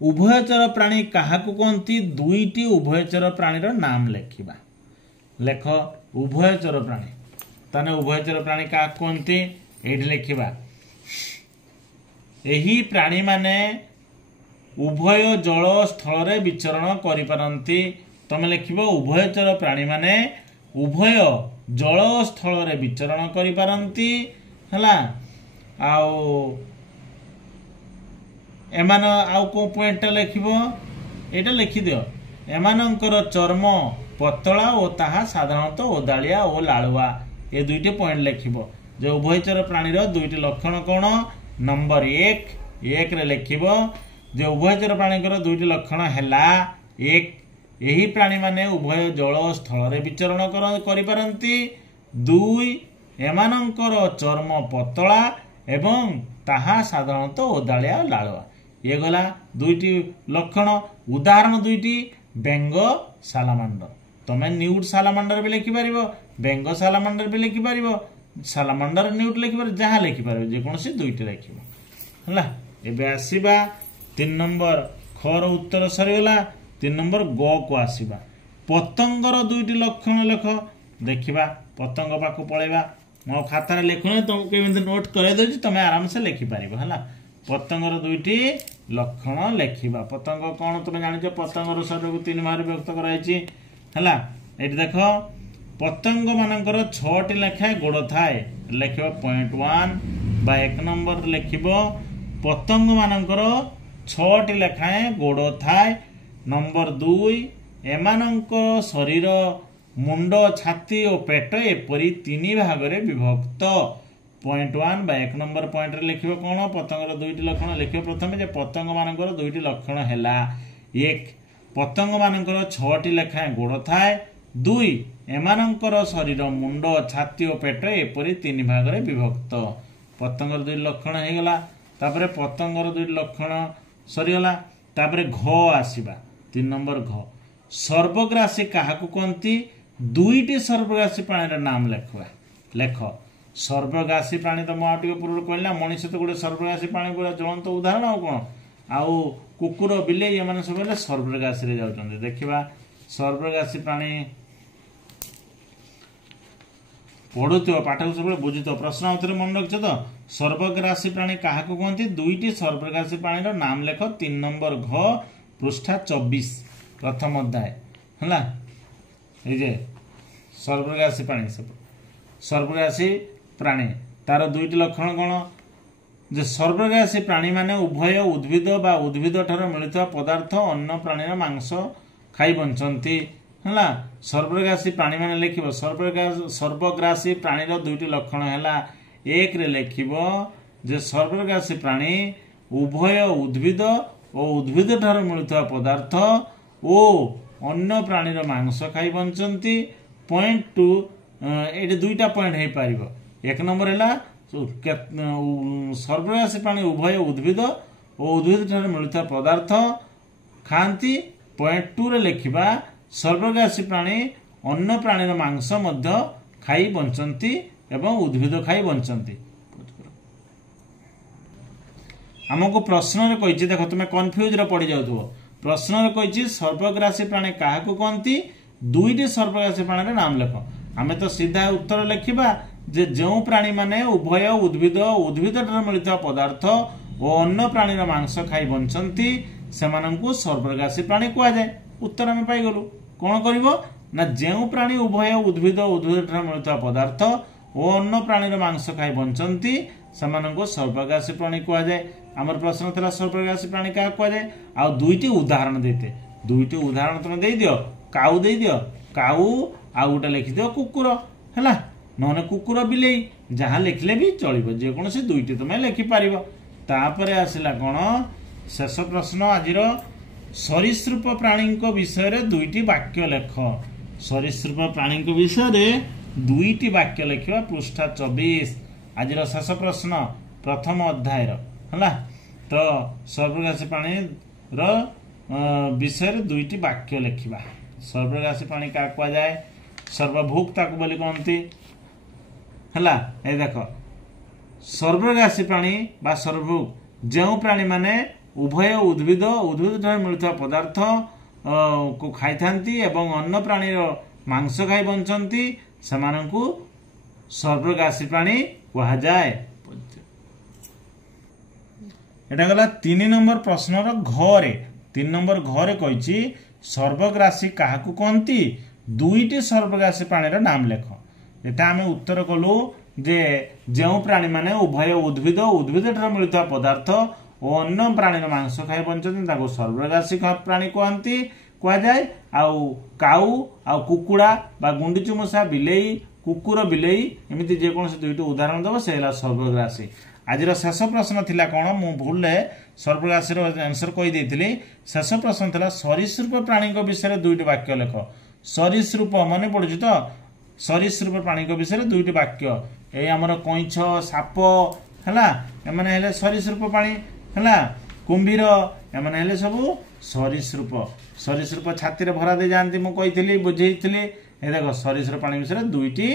ଉଭୟଚର ପ୍ରାଣୀ କାହାକୁ କହନ୍ତି? 2ଟି ଉଭୟଚର ପ୍ରାଣୀର ନାମ ଲେଖିବା। ଲେଖ ଉଭୟଚର ପ୍ରାଣୀ। ତାନେ ଉଭୟଚର ପ୍ରାଣୀ କାହାକୁ କହନ୍ତି? ଏଇଠି ଲେଖିବା, ଏହି ପ୍ରାଣୀମାନେ ଉଭୟ ଜଳ ସ୍ଥଳରେ ବିଚରଣ କରିପାରନ୍ତି। ତମେ ଲେଖିବ ଉଭୟଚର ପ୍ରାଣୀମାନେ ଉଭୟ ଜଳ ସ୍ଥଳରେ ବିଚରଣ କରିପାରନ୍ତି ହେଲା। ଆଉ ଏମାନ ଆଉ କୋଉ ପଏଣ୍ଟଟା ଲେଖିବ, ଏଇଟା ଲେଖିଦିଅ। ଏମାନଙ୍କର ଚର୍ମ ପତଳା ଓ ତାହା ସାଧାରଣତଃ ଓଦାଳିଆ ଓ ଲାଳୁଆ। ଏ 2ଟି ପଏଣ୍ଟ ଲେଖିବ ଯେ ଉଭୟଚର ପ୍ରାଣୀର 2ଟି ଲକ୍ଷଣ କଣ। ନମ୍ବର 1 ରେ ଲେଖିବ ଯେ ଉଭୟଚର ପ୍ରାଣୀଙ୍କର 2ଟି ଲକ୍ଷଣ ହେଲା, 1 ଏହି ପ୍ରାଣୀମାନେ ଉଭୟ ଜଳ ଓ ସ୍ଥଳରେ ବିଚରଣ କରିପାରନ୍ତି। 2 ଏମାନଙ୍କର ଚର୍ମ ପତଳା ଏବଂ ତାହା ସାଧାରଣତଃ ଓଦାଳିଆ ଲାଳୁଆ। ଇଏ ଗଲା 2ଟି ଲକ୍ଷଣ। ଉଦାହରଣ 2ଟି ବେଙ୍ଗ ସାଲାମାଣ୍ଡର। ତମେ ନିଉଟ ସାଲାମାଣ୍ଡର ବି ଲେଖିପାରିବ, ବେଙ୍ଗ ସାଲାମାଣ୍ଡର ବି ଲେଖିପାରିବ, ସାଲାମାଣ୍ଡର ନିଉଟ ଲେଖିପାରିବ, ଯାହା ଲେଖିପାରିବ, ଯେକୌଣସି 2ଟି ଲେଖିବ है एबे आसीबा 3 नंबर खर उत्तर सरीगला 3 नंबर ग को आसीबा पतंगर दुईटी लक्षण लेख देखिबा पतंग पाखु पळेबा मो खातार लेखुने तुमको केमिति नोट करे दउची तमे आराम से लिखि पारिबो हला पतंगर दुईटी लक्षण लेखिबा पतंग कोन तुमे जानि छ पतंगर शरीर को 3 भाग व्यक्त कराइछि हला एठी देखो पतंग मानकर 6टी लेखा गोड़ थाए लेखिबो पॉइंट 1 बा 1 नंबर लेखिबो पतंग मानकर 6टी लेखा गोड़ थाए नंबर 2 एमानंक शरीर मुंड छाती और पेट एपरी 3 भाग रे विभक्त पॉइंट 1 बा 1 नंबर पॉइंट रे लिखिबो कोन पतंगर दुईटी लक्षण लिखिबो प्रथमे जे पतंग मानकर दुईटी लक्षण हैला 1 पतंग मानकर 6टी लेखा गोड़ थाए 2 एमानंकर शरीर मुंड छाती और पेट एपरी 3 भाग रे विभक्त पतंगर दुई लक्षण हे गला तापरे पतंगर दुई लक्षण सरी गला तापरे घ आसीबा 3 नंबर घ सर्वग्रासी काहाकू कहती दुईटी सर्वग्रासी प्राणी नाम लेखवा लेख सर्वग्रासी प्राणी तो मुझे पूर्व कहला मनीष तो गोटे सर्वग्रासी प्राणी पूरा ज्वलंत उदाहरण आउ कौन आउ कुकुर बिले ये सब सर्वग्रासी जाऊँ देखा सर्वग्रासी प्राणी पढ़ुव पाठ को सब बुझुव प्रश्न आउे मन रख तो सर्वग्रासी प्राणी क्या कहते दुईटी सर्वग्रासी प्राणी नाम लेख 3 नंबर घ पृष्ठा 24 प्रथम अध्याय है सर्वग्रासी प्राणी सब सर्वग्रासी प्राणी तार दुईटी लक्षण कौन जे सर्वग्रासी प्राणी माने उभय उद्भिद बा उद्भिद ठार मिलुवा पदार्थ अन्य प्राणीर मांस खाई बंचती है सर्वग्रासी प्राणी माने लिखिबो सर्वग्रासी प्राणीर दुईटी लक्षण है 1 रे लिखिबो जे सर्वग्रासी प्राणी उभय उद्भिद और उद्भिद ठार मिलुवा पदार्थ ओ अन्य प्राणीर मांस खाई बंचती पॉइंट 2 ये दुईटा पॉइंट हो पार 1 नंबर है सर्वग्रासी प्राणी उभय उद्भिद और उद्भिद ठार मिलुवा पदार्थ खाती पॉइंट 2 रे लिखिबा सर्वग्रासी प्राणी अन्य प्राणीर मांस मध्य खाई बंचती एवं उद्भिद खाई बंचती आमको प्रश्न कही देख तुम कन्फ्यूज पड़ जाऊ प्रश्न कही सर्वग्रासी प्राणी क्या कहती दुईटी सर्वग्रासी प्राणी नाम लेख आम तो सीधा उत्तर लिखा जे जो प्राणी माने उभय उद्भिद उद्भिद मिलुवा पदार्थ और अन्य प्राणीर मांस खाई बंचती से सर्वग्रासी प्राणी कहुए उत्तर आम पाइगलु कौन कर जो प्राणी उभय उद्भिद उद्भिद मिलुवा पदार्थ और अन्य प्राणीर मांस खाई बंचती से सर्वग्रासी प्राणी कहुए आमर प्रश्न था सर्वग्रासी प्राणी क्या कहुए आ दुईटी उदाहरण देते दुईटी उदाहरण तुम दे दियो काऊ दे दियो काऊ आउ गोटे लिखिद कुकुर है नहने कुकुर बिले जहाँ लिखले भी चलो जेकोसी दुईटी तुम लिखिपार तापर आसला कौन शेष प्रश्न आज सरीसृप प्राणी विषय दुईटी वाक्य लेख सरीसृप प्राणी विषय दुईटी वाक्य लिखा पृष्ठा 24 आज शेष प्रश्न प्रथम अध्याय है तो सर्वग्रासी प्राणी विषय दुईटी वाक्य लिखा सर्वग्रासी प्राणी क्या कहुए सर्वभुक्ता बोली कहती है देख सर्वग्रासी प्राणी बा सर्वभुक जो प्राणी माने उभय उद्भिद उद्भिद ठार मिलुवा पदार्थ को खाई थांती एवं अन्य प्राणीर मांस खाई बंचती से सर्वग्रासी प्राणी कहुए एटा गला 3 नंबर प्रश्न घरे 3 नंबर घरे कही सर्वग्रासी क्या कहती दुईटी सर्वग्रासी प्राणीर नाम लेख एटा आम उत्तर कलु जे जो प्राणी माने उभय उद्भिद उद्भिद ठार मिलुवा पदार्थ और अन्य प्राणीर मांस खाई बंचती सर्वग्रासी प्राणी कहती कहुए आउ काऊ आउ कुकुड़ा बा गुंडीचु मशा बिलेई कुकुर बिलेई एमती जेकोसी दुईटी उदाहरण दब से सर्वग्रासी आज शेष प्रश्न थिला कौन मु भूल सर्वग्रासी आंसर कहीदे शेष प्रश्न था सरीसृप प्राणी विषय दुईटी वाक्य लेख सरीसृप मन पड़ू तो सरीसृप प्राणी विषय दुईटी वाक्य ये आमर कईछ साप है सरीसृप प्राणी है कुंभीर एम सब सरीसृप सरीसृप छाती भरा दे जाती मुझे बुझे देख सरीसृप प्राणी विषय दुईटी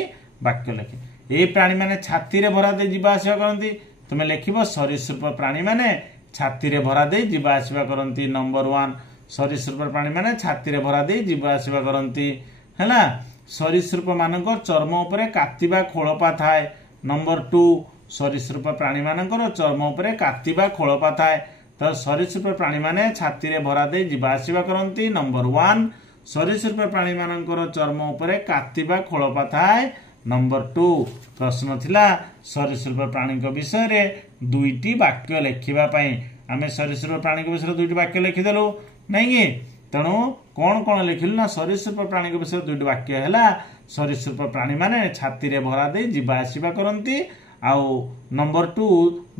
वाक्य लेखे ये प्राणी मैंने छाती भरा दे जावास करती तुम लिख सरीसृप प्राणी माने छाती रे भरा दे जीवा आसवा करती। नंबर 1 सरीसृप प्राणी माने छाती रे भरा दे जीवा आसवा करती हैला। सरीसृप मानक चर्म उपरे कातिबा खोलपा थाए। नंबर 2 सरीसृप प्राणी मानकर चर्म उपरे कातिबा खोलपा थाए। तो सरीसृप प्राणी माने छाती रे भरा दे जीवा आसवा करती। नंबर 1 सरीसृप प्राणी मानकर चर्म उपरे कातिबा खोलपा थाए। नंबर 2 प्रश्न थिला सरीसृप प्राणी विषय रे दुईटी वाक्य लिखिबा पई। आमे सरीसृप प्राणी विषय दुईटी वाक्य लिखिदेलु नहीं कि तेणु कौन कौन लिखिलु ना सरीसृप प्राणी विषय दुईटी वाक्य हैला। सरीसृप प्राणी माने छाती रे भरा दे जीवा आसवा करती। आउ नंबर 2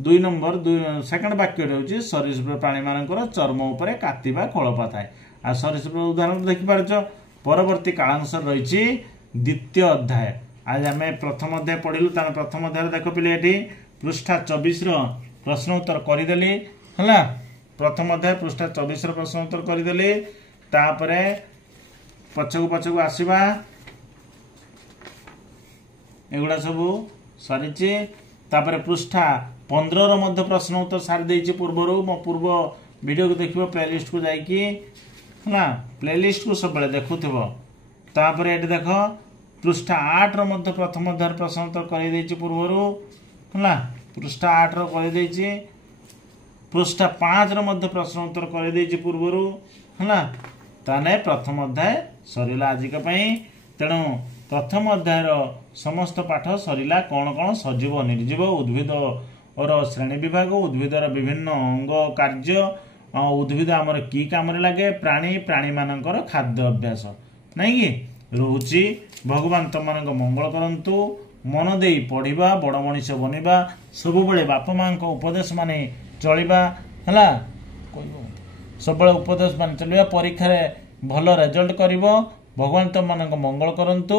दुई नंबर सेकंड वाक्य होची सरीसृप प्राणी मानकर चर्म उपरे कातिबा खोलपा थाए। आ सरीसृप उदाहरण देखि पारछ। परवर्ती कालांश रहिछि द्वितीय अध्याय। आज आम प्रथम अध्याय पढ़िलु। प्रथम अध्याय देख पे ये पृष्ठा 24 प्रश्न उत्तर करदेली है। प्रथम अध्याय पृष्ठा 24 प्रश्न उत्तर करदेली। तापरे पछकू पछकू आसवा एगुड़ा सब सारी। तापरे पृष्ठा 15 मध्य प्रश्न उत्तर सारी देइछि पूर्वर। मो पूर्व वीडियो को देखिबो प्लेलिस्ट को जाइकी है। प्लेलिस्ट को सब देखुथिबो। तापरे एठी देख पृष्ठा 8 मध्य प्रथम अध्याय प्रश्न उत्तर कर देइछि पूर्वर है। पृष्ठा 8 कर देइछि। पृष्ठा 5 मध्य प्रश्न उत्तर कर देइछि पूर्वर है। ताने प्रथम अध्याय सरिला आजिका पई। तेणु प्रथम अध्यायर समस्त पाठ सरिला। कौन कौन सजीव निर्जीव उद्भिद और श्रेणी विभाग उद्भिदर विभिन्न अंग कार्य उद्भिद आमर की काम लगे प्राणी प्राणी मानकर खाद्य अभ्यास नहीं कि रोची। भगवान तुम मान मंगल करंतु। मन दे पढ़ा बड़ मनीष बनवा सब बापा माँ उपदेश माने चलवा है। सब उपदेश मान चलवा परीक्षा भल रेजल्ट कर। भगवान तुम मान मंगल करंतु।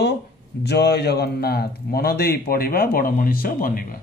जय जगन्नाथ। मन दे पढ़ा बड़ मनीष बनवा।